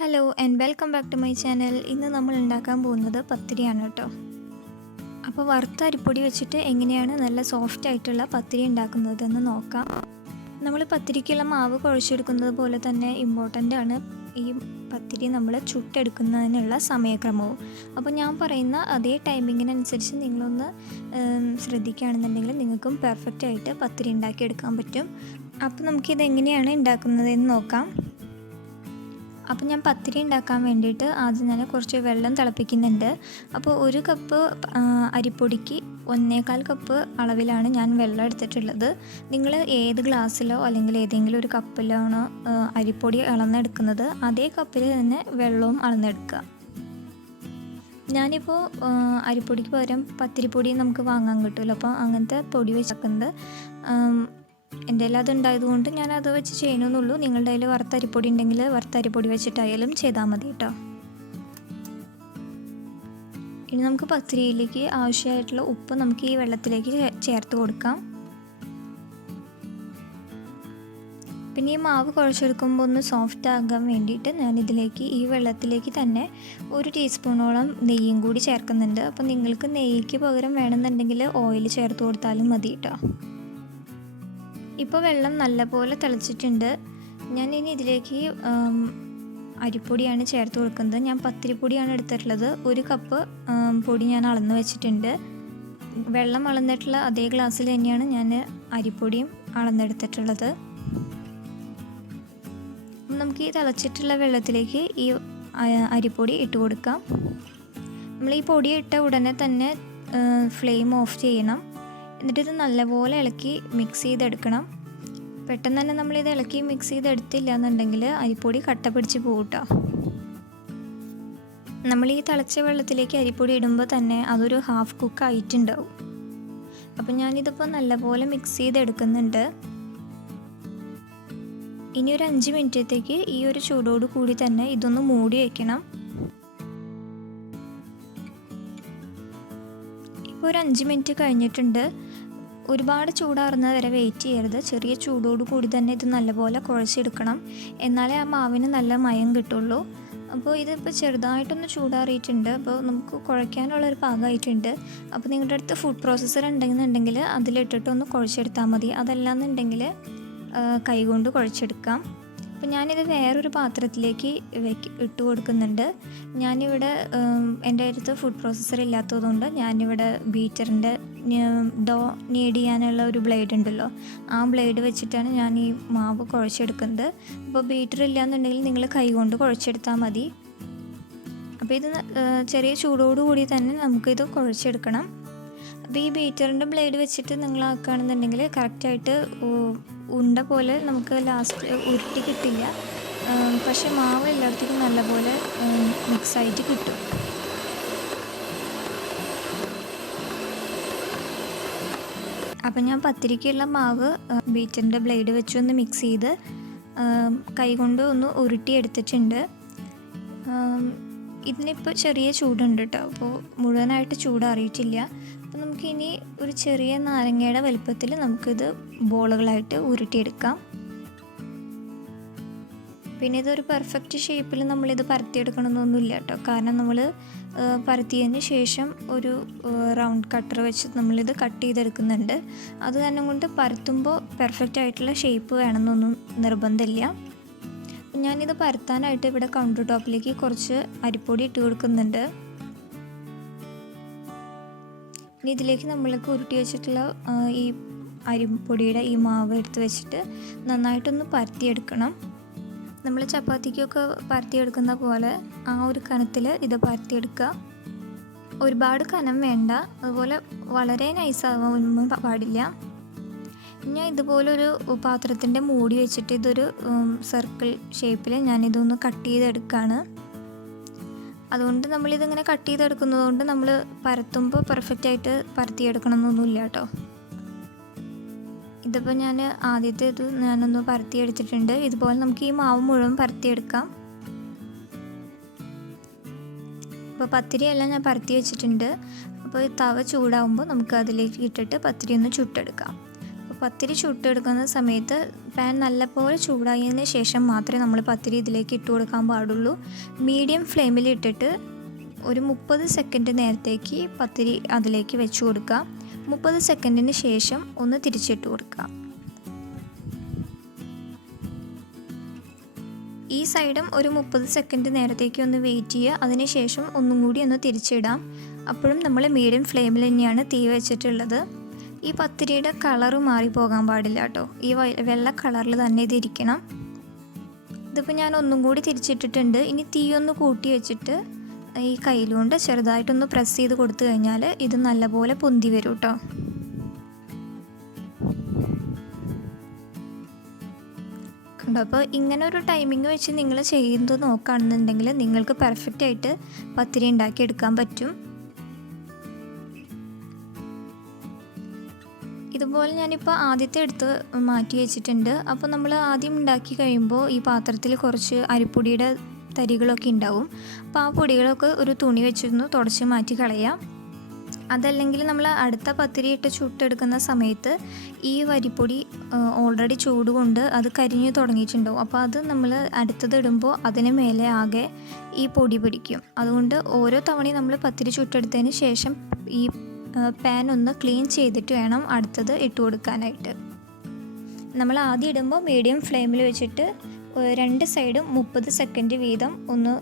Hello and welcome back to my channel. ഇന്ന് നമ്മൾ ഉണ്ടാക്കാൻ പോകുന്നത് പത്തിരിയാണ് കേട്ടോ. അപ്പോൾ വറുത്ത അരിപ്പൊടി വെച്ചിട്ട് എങ്ങനെയാണ് നല്ല സോഫ്റ്റ് ആയിട്ടുള്ള പത്തിരി ഉണ്ടാക്കുന്നതെന്ന് നോക്കാം. നമ്മൾ പത്തിരിക്കുള്ള മാവ് കുഴച്ചെടുക്കുന്നത് പോലെ തന്നെ ഇമ്പോർട്ടൻ്റ് ആണ് ഈ പത്തിരി നമ്മൾ ചുട്ടെടുക്കുന്നതിനുള്ള സമയക്രമവും. അപ്പോൾ ഞാൻ പറയുന്ന അതേ ടൈമിങ്ങിനനുസരിച്ച് നിങ്ങളൊന്ന് ശ്രദ്ധിക്കുകയാണെന്നുണ്ടെങ്കിൽ നിങ്ങൾക്കും പെർഫെക്റ്റ് ആയിട്ട് പത്തിരി ഉണ്ടാക്കിയെടുക്കാൻ പറ്റും. അപ്പോൾ നമുക്കിത് എങ്ങനെയാണ് ഉണ്ടാക്കുന്നതെന്ന് നോക്കാം. അപ്പോൾ ഞാൻ പത്തിരി ഉണ്ടാക്കാൻ വേണ്ടിയിട്ട് ആദ്യം ഞാൻ കുറച്ച് വെള്ളം തിളപ്പിക്കുന്നുണ്ട്. അപ്പോൾ 1 കപ്പ് അരിപ്പൊടിക്ക് 1.25 കപ്പ് അളവിലാണ് ഞാൻ വെള്ളം എടുത്തിട്ടുള്ളത്. നിങ്ങൾ ഏത് ഗ്ലാസ്സിലോ അല്ലെങ്കിൽ ഏതെങ്കിലും ഒരു കപ്പിലാണോ അരിപ്പൊടി അളന്നെടുക്കുന്നത് അതേ കപ്പിൽ തന്നെ വെള്ളവും അളന്നെടുക്കുക. ഞാനിപ്പോൾ അരിപ്പൊടിക്ക് പകരം പത്തിരിപ്പൊടി നമുക്ക് വാങ്ങാൻ കിട്ടുമല്ലോ, അപ്പോൾ അങ്ങനത്തെ പൊടി വെച്ചിട്ടുണ്ട്. എൻ്റെ കയ്യിൽ അതുണ്ടായതുകൊണ്ട് ഞാനത് വെച്ച് ചെയ്യണമെന്നുള്ളൂ. നിങ്ങളുടെ കയ്യിൽ വറുത്തരിപ്പൊടി ഉണ്ടെങ്കിൽ വറുത്തരിപ്പൊടി വെച്ചിട്ടായാലും ചെയ്താൽ മതി കേട്ടോ. ഇനി നമുക്ക് പത്തിരിയിലേക്ക് ആവശ്യമായിട്ടുള്ള ഉപ്പ് നമുക്ക് ഈ വെള്ളത്തിലേക്ക് ചേർത്ത് കൊടുക്കാം. പിന്നെ ഈ മാവ് കുഴച്ചെടുക്കുമ്പോൾ ഒന്ന് സോഫ്റ്റ് ആകാൻ വേണ്ടിയിട്ട് ഞാനിതിലേക്ക് ഈ വെള്ളത്തിലേക്ക് തന്നെ 1 ടീസ്പൂണോളം നെയ്യും കൂടി ചേർക്കുന്നുണ്ട്. അപ്പോൾ നിങ്ങൾക്ക് നെയ്യ്ക്ക് പകരം വേണമെന്നുണ്ടെങ്കിൽ ഓയിൽ ചേർത്ത് കൊടുത്താലും മതി കേട്ടോ. ഇപ്പോൾ വെള്ളം നല്ലപോലെ തിളച്ചിട്ടുണ്ട്. ഞാൻ ഇനി ഇതിലേക്ക് അരിപ്പൊടിയാണ് ചേർത്ത് കൊടുക്കുന്നത്. ഞാൻ പത്തിരിപ്പൊടിയാണ് എടുത്തിട്ടുള്ളത്. 1 കപ്പ് പൊടി ഞാൻ അളന്ന് വെച്ചിട്ടുണ്ട്. വെള്ളം അളന്നിട്ടുള്ള അതേ ഗ്ലാസ്സിൽ തന്നെയാണ് ഞാൻ അരിപ്പൊടിയും അളന്നെടുത്തിട്ടുള്ളത്. നമുക്ക് ഈ തിളച്ചിട്ടുള്ള വെള്ളത്തിലേക്ക് ഈ അരിപ്പൊടി ഇട്ട് കൊടുക്കാം. നമ്മൾ ഈ പൊടി ഇട്ട ഉടനെ തന്നെ ഫ്ലെയിം ഓഫ് ചെയ്യണം. എന്നിട്ടിത് നല്ലപോലെ ഇളക്കി മിക്സ് ചെയ്തെടുക്കണം. പെട്ടെന്ന് തന്നെ നമ്മളിത് ഇളക്കി മിക്സ് ചെയ്തെടുത്തില്ല എന്നുണ്ടെങ്കിൽ അരിപ്പൊടി കട്ട പിടിച്ച് പോകും കേട്ടോ. നമ്മൾ ഈ തിളച്ച വെള്ളത്തിലേക്ക് അരിപ്പൊടി ഇടുമ്പോൾ തന്നെ അതൊരു ഹാഫ് കുക്ക് ആയിട്ടുണ്ടാവും. അപ്പം ഞാനിതിപ്പോൾ നല്ലപോലെ മിക്സ് ചെയ്തെടുക്കുന്നുണ്ട്. ഇനി ഒരു 5 മിനിറ്റത്തേക്ക് ഈ ഒരു ചൂടോട് കൂടി തന്നെ ഇതൊന്ന് മൂടി വയ്ക്കണം. ഇപ്പോൾ ഒരു 5 മിനിറ്റ് കഴിഞ്ഞിട്ടുണ്ട്. ഒരുപാട് ചൂടാറുന്നത് വരെ വെയിറ്റ് ചെയ്യരുത്. ചെറിയ ചൂടോട് കൂടി തന്നെ ഇത് നല്ലപോലെ കുഴച്ചെടുക്കണം. എന്നാലേ ആ മാവിന് നല്ല മയം കിട്ടുള്ളൂ. അപ്പോൾ ഇതിപ്പോൾ ചെറുതായിട്ടൊന്ന് ചൂടാറിയിട്ടുണ്ട്. അപ്പോൾ നമുക്ക് കുഴയ്ക്കാനുള്ളൊരു പാകമായിട്ടുണ്ട്. അപ്പോൾ നിങ്ങളുടെ അടുത്ത് ഫുഡ് പ്രോസസ്സർ ഉണ്ടെന്നുണ്ടെങ്കിൽ അതിലിട്ടിട്ടൊന്ന് കുഴച്ചെടുത്താൽ മതി. അതല്ലാന്നുണ്ടെങ്കിൽ കൈകൊണ്ട് കുഴച്ചെടുക്കാം. അപ്പോൾ ഞാനിത് വേറൊരു പാത്രത്തിലേക്ക് ഇട്ട് കൊടുക്കുന്നുണ്ട്. ഞാനിവിടെ എൻ്റെ അടുത്ത് ഫുഡ് പ്രോസസ്സർ ഇല്ലാത്തതുകൊണ്ട് ഞാനിവിടെ ബീറ്ററിൻ്റെ ഡോ നീഡ് ചെയ്യാനുള്ള ഒരു ബ്ലേഡ് ഉണ്ടല്ലോ, ആ ബ്ലേഡ് വെച്ചിട്ടാണ് ഞാൻ ഈ മാവ് കുഴച്ചെടുക്കുന്നത്. അപ്പോൾ ബീറ്റർ ഇല്ലയെന്നുണ്ടെങ്കിൽ നിങ്ങൾ കൈകൊണ്ട് കുഴച്ചെടുത്താൽ മതി. അപ്പോൾ ഇത് ചെറിയ ചൂടോടുകൂടി തന്നെ നമുക്കിത് കുഴച്ചെടുക്കണം. അപ്പോൾ ഈ ബീറ്ററിൻ്റെ ബ്ലേഡ് വെച്ചിട്ട് നിങ്ങൾ ആക്കുകയാണെന്നുണ്ടെങ്കിൽ കറക്റ്റായിട്ട് ഉണ്ട പോലെ നമുക്ക് ലാസ്റ്റ് ഉരുട്ടി കിട്ടില്ല. പക്ഷെ മാവ് എല്ലായിടത്തേക്കും നല്ലപോലെ മിക്സായിട്ട് കിട്ടും. അപ്പം ഞാൻ പത്തിരിക്കുള്ള മാവ് ബീറ്ററിൻ്റെ ബ്ലേഡ് വെച്ചൊന്ന് മിക്സ് ചെയ്ത് കൈകൊണ്ട് ഒന്ന് ഉരുട്ടി എടുത്തിട്ടുണ്ട്. ഇതിനിപ്പോൾ ചെറിയ ചൂടുണ്ട് കേട്ടോ, അപ്പോൾ മുഴുവനായിട്ട് ചൂടാറിയിട്ടില്ല. അപ്പോൾ നമുക്കിനി ഒരു ചെറിയ നാരങ്ങയുടെ വലുപ്പത്തിൽ നമുക്കിത് ബോളുകളായിട്ട് ഉരുട്ടിയെടുക്കാം. പിന്നെ ഇതൊരു പെർഫെക്റ്റ് ഷേപ്പിൽ നമ്മളിത് പരത്തിയെടുക്കണമെന്നൊന്നുമില്ല കേട്ടോ. കാരണം നമ്മൾ പരത്തിയതിന് ശേഷം ഒരു റൗണ്ട് കട്ടർ വെച്ച് നമ്മളിത് കട്ട് ചെയ്തെടുക്കുന്നുണ്ട്. അത് കാരണം കൊണ്ട് പരത്തുമ്പോൾ പെർഫെക്റ്റ് ആയിട്ടുള്ള ഷേപ്പ് വേണമെന്നൊന്നും നിർബന്ധമില്ല. ഞാനിത് പരത്താനായിട്ട് ഇവിടെ കൗണ്ടർ ടോപ്പിലേക്ക് കുറച്ച് അരിപ്പൊടി ഇട്ട് കൊടുക്കുന്നുണ്ട്. ഇനി ഇതിലേക്ക് നമ്മൾക്ക് ഉരുട്ടി വെച്ചിട്ടുള്ള ഈ അരിപ്പൊടിയുടെ ഈ മാവ് എടുത്ത് വെച്ചിട്ട് നന്നായിട്ടൊന്ന് പരത്തിയെടുക്കണം. നമ്മൾ ചപ്പാത്തിക്കൊക്കെ പരത്തിയെടുക്കുന്ന പോലെ ആ ഒരു കനത്തിൽ ഇത് പരത്തിയെടുക്കുക. ഒരുപാട് കനം വേണ്ട, അതുപോലെ വളരെ നൈസാവാൻ പാടില്ല. ഞാൻ ഇതുപോലൊരു പാത്രത്തിൻ്റെ മൂടി വെച്ചിട്ട് ഇതൊരു സർക്കിൾ ഷേപ്പിൽ ഞാനിതൊന്ന് കട്ട് ചെയ്തെടുക്കുകയാണ്. അതുകൊണ്ട് നമ്മളിതിങ്ങനെ കട്ട് ചെയ്തെടുക്കുന്നതുകൊണ്ട് നമ്മൾ പരത്തുമ്പോൾ പെർഫെക്റ്റായിട്ട് പരത്തിയെടുക്കണമെന്നൊന്നുമില്ല കേട്ടോ. ഇതിപ്പോൾ ഞാൻ ആദ്യത്തെ ഇത് ഞാനൊന്ന് പരത്തിയെടുത്തിട്ടുണ്ട്. ഇതുപോലെ നമുക്ക് ഈ മാവ് മുഴുവൻ പരത്തിയെടുക്കാം. അപ്പോൾ പത്തിരിയെല്ലാം ഞാൻ പരത്തി വെച്ചിട്ടുണ്ട്. അപ്പോൾ തവ ചൂടാവുമ്പോൾ നമുക്ക് അതിലേക്ക് ഇട്ടിട്ട് പത്തിരി ഒന്ന് ചുട്ടെടുക്കാം. പത്തിരി ചുട്ടെടുക്കുന്ന സമയത്ത് പാൻ നല്ലപോലെ ചൂടായതിന് ശേഷം മാത്രമേ നമ്മൾ പത്തിരി ഇതിലേക്ക് ഇട്ട് കൊടുക്കാൻ പാടുള്ളൂ. മീഡിയം ഫ്ലെയിമിൽ ഇട്ടിട്ട് ഒരു 30 സെക്കൻഡ് നേരത്തേക്ക് പത്തിരി അതിലേക്ക് വെച്ച് കൊടുക്കുക. 30 സെക്കൻഡിന് ശേഷം ഒന്ന് തിരിച്ചിട്ട് കൊടുക്കുക. ഈ സൈഡും ഒരു 30 സെക്കൻഡ് നേരത്തേക്ക് ഒന്ന് വെയിറ്റ് ചെയ്യുക. അതിനുശേഷം ഒന്നും കൂടി ഒന്ന് തിരിച്ചിടാം. അപ്പോഴും നമ്മൾ മീഡിയം ഫ്ലെയിമിൽ തന്നെയാണ് തീ വെച്ചിട്ടുള്ളത്. ഈ പത്തിരിയുടെ കളറ് മാറിപ്പോകാൻ പാടില്ല കേട്ടോ. ഈ വെള്ള കളറിൽ തന്നെ ഇതിരിക്കണം. ഇതിപ്പോൾ ഞാൻ ഒന്നും കൂടി തിരിച്ചിട്ടിട്ടുണ്ട്. ഇനി തീ ഒന്ന് കൂട്ടി വെച്ചിട്ട് ഈ കയ്യിലുകൊണ്ട് ചെറുതായിട്ടൊന്ന് പ്രസ് ചെയ്ത് കൊടുത്തു കഴിഞ്ഞാൽ ഇത് നല്ലപോലെ പൊന്തി വരും കേട്ടോ. കണ്ടോ? അപ്പോൾ ഇങ്ങനെ ഒരു ടൈമിങ് വെച്ച് നിങ്ങൾ ചെയ്യുന്നത് നോക്കുകയാണെന്നുണ്ടെങ്കിൽ നിങ്ങൾക്ക് പെർഫെക്റ്റ് ആയിട്ട് പത്തിരി ഉണ്ടാക്കി എടുക്കാൻ പറ്റും. ഇതുപോലെ ഞാനിപ്പോൾ ആദ്യത്തെ എടുത്ത് മാറ്റി വെച്ചിട്ടുണ്ട്. അപ്പോൾ നമ്മൾ ആദ്യം ഉണ്ടാക്കി കഴിയുമ്പോൾ ഈ പാത്രത്തിൽ കുറച്ച് അരിപ്പൊടിയുടെ തരികളൊക്കെ ഉണ്ടാവും. അപ്പോൾ ആ പൊടികളൊക്കെ ഒരു തുണി വെച്ചൊന്ന് തുടച്ച് മാറ്റി കളയാം. അതല്ലെങ്കിൽ നമ്മൾ അടുത്ത പത്തിരി ഇട്ട് ചുട്ടെടുക്കുന്ന സമയത്ത് ഈ വരിപ്പൊടി ഓൾറെഡി ചൂട് കൊണ്ട് അത് കരിഞ്ഞു തുടങ്ങിയിട്ടുണ്ടാവും. അപ്പോൾ അത് നമ്മൾ അടുത്തത് ഇടുമ്പോൾ അതിന് മേലെ ആകെ ഈ പൊടി പിടിക്കും. അതുകൊണ്ട് ഓരോ തവണയും നമ്മൾ പത്തിരി ചുട്ടെടുത്തതിന് ശേഷം ഈ പാൻ ഒന്ന് ക്ലീൻ ചെയ്തിട്ട് വേണം അടുത്തത് ഇട്ട് കൊടുക്കാനായിട്ട്. നമ്മൾ ആദ്യം ഇടുമ്പോൾ മീഡിയം ഫ്ലെയിമിൽ വെച്ചിട്ട് 2 സൈഡും 30 സെക്കൻഡ് വീതം ഒന്ന്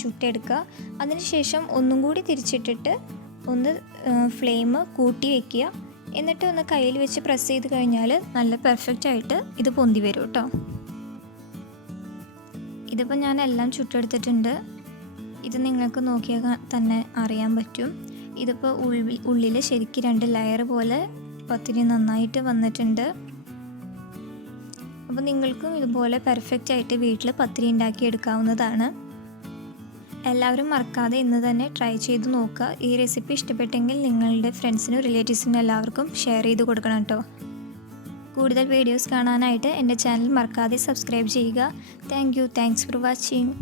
ചുട്ടെടുക്കുക. അതിനുശേഷം ഒന്നും കൂടി തിരിച്ചിട്ടിട്ട് ഒന്ന് ഫ്ലെയിം കൂട്ടി വയ്ക്കുക. എന്നിട്ട് ഒന്ന് കയ്യിൽ വെച്ച് പ്രസ് ചെയ്ത് കഴിഞ്ഞാൽ നല്ല പെർഫെക്റ്റ് ആയിട്ട് ഇത് പൊന്തി വരും കേട്ടോ. ഇതിപ്പോൾ ഞാൻ എല്ലാം ചുട്ടെടുത്തിട്ടുണ്ട്. ഇത് നിങ്ങൾക്ക് നോക്കിയാൽ തന്നെ അറിയാൻ പറ്റും. ഇതിപ്പോൾ ഉള്ളിൽ ശരിക്കും 2 ലെയർ പോലെ പത്തിരി നന്നായിട്ട് വന്നിട്ടുണ്ട്. അപ്പോൾ നിങ്ങൾക്കും ഇതുപോലെ പെർഫെക്റ്റ് ആയിട്ട് വീട്ടിൽ പത്തിരി ഉണ്ടാക്കി എടുക്കാവുന്നതാണ്. എല്ലാവരും മറക്കാതെ ഇന്ന് തന്നെ ട്രൈ ചെയ്ത് നോക്കുക. ഈ റെസിപ്പി ഇഷ്ടപ്പെട്ടെങ്കിൽ നിങ്ങളുടെ ഫ്രണ്ട്സിനും റിലേറ്റീവ്സിനും എല്ലാവർക്കും ഷെയർ ചെയ്ത് കൊടുക്കണം കേട്ടോ. കൂടുതൽ വീഡിയോസ് കാണാനായിട്ട് എൻ്റെ ചാനൽ മറക്കാതെ സബ്സ്ക്രൈബ് ചെയ്യുക. Thanks for watching.